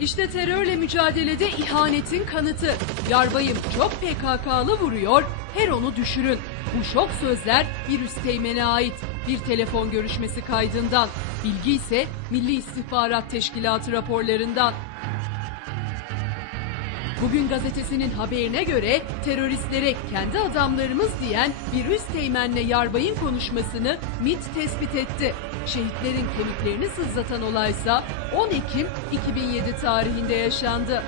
İşte terörle mücadelede ihanetin kanıtı. Yarbayım çok PKK'lı vuruyor, her onu düşürün. Bu şok sözler bir üsteğmene ait. Bir telefon görüşmesi kaydından. Bilgi ise Milli İstihbarat Teşkilatı raporlarından. Bugün gazetesinin haberine göre teröristlere kendi adamlarımız diyen bir üst teğmenle yarbayın konuşmasını MIT tespit etti. Şehitlerin kemiklerini sızlatan olaysa 10 Ekim 2007 tarihinde yaşandı.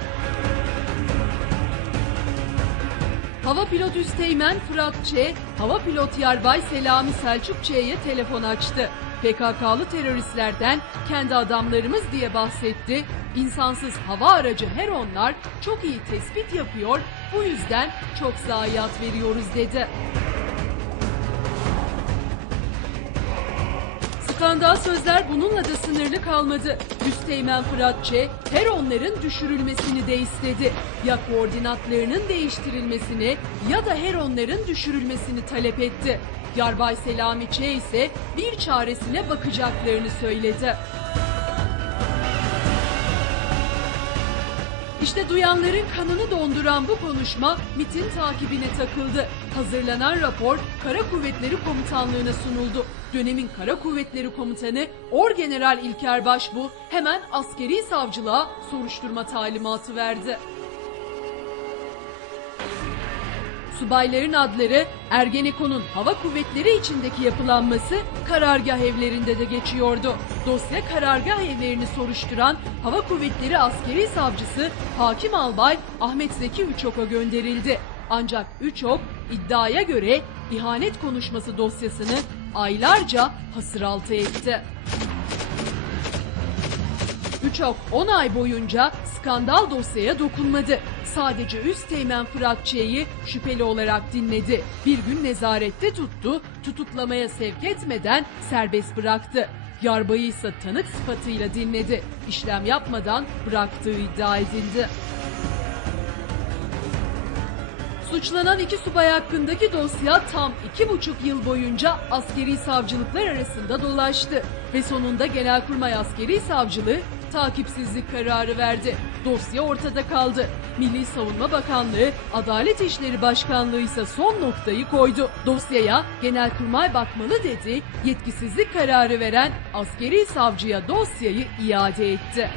Hava pilot Üsteğmen Fırat Ç, hava pilot Yarbay Selami Selçuk Ç'ye telefon açtı. PKK'lı teröristlerden kendi adamlarımız diye bahsetti. İnsansız hava aracı Heronlar çok iyi tespit yapıyor, bu yüzden çok zayiat veriyoruz dedi. Skandal sözler bununla da sınırlı kalmadı. Üsteğmen Fırat Ç, her onların düşürülmesini de istedi. Ya koordinatlarının değiştirilmesini ya da her onların düşürülmesini talep etti. Yarbay Selami Ç ise bir çaresine bakacaklarını söyledi. İşte duyanların kanını donduran bu konuşma MIT'in takibine takıldı. Hazırlanan rapor Kara Kuvvetleri Komutanlığı'na sunuldu. Dönemin Kara Kuvvetleri Komutanı Orgeneral İlker Başbuğ hemen askeri savcılığa soruşturma talimatı verdi. Subayların adları Ergenekon'un hava kuvvetleri içindeki yapılanması karargah evlerinde de geçiyordu. Dosya karargah evlerini soruşturan Hava Kuvvetleri Askeri Savcısı Hakim Albay Ahmet Zeki Üçok'a gönderildi. Ancak Üçok iddiaya göre ihanet konuşması dosyasını aylarca hasıraltı etti. Üçok 10 ay boyunca skandal dosyaya dokunmadı. Sadece üst teğmen Fırat Ç'yi şüpheli olarak dinledi. Bir gün nezarette tuttu, tutuklamaya sevk etmeden serbest bıraktı. Yarbayı ise tanık sıfatıyla dinledi. İşlem yapmadan bıraktığı iddia edildi. Suçlanan iki subay hakkındaki dosya tam iki buçuk yıl boyunca askeri savcılıklar arasında dolaştı. Ve sonunda Genelkurmay Askeri Savcılığı takipsizlik kararı verdi. Dosya ortada kaldı. Milli Savunma Bakanlığı, Adalet İşleri Başkanlığı ise son noktayı koydu. Dosyaya Genelkurmay bakmalı dedi, yetkisizlik kararı veren askeri savcıya dosyayı iade etti.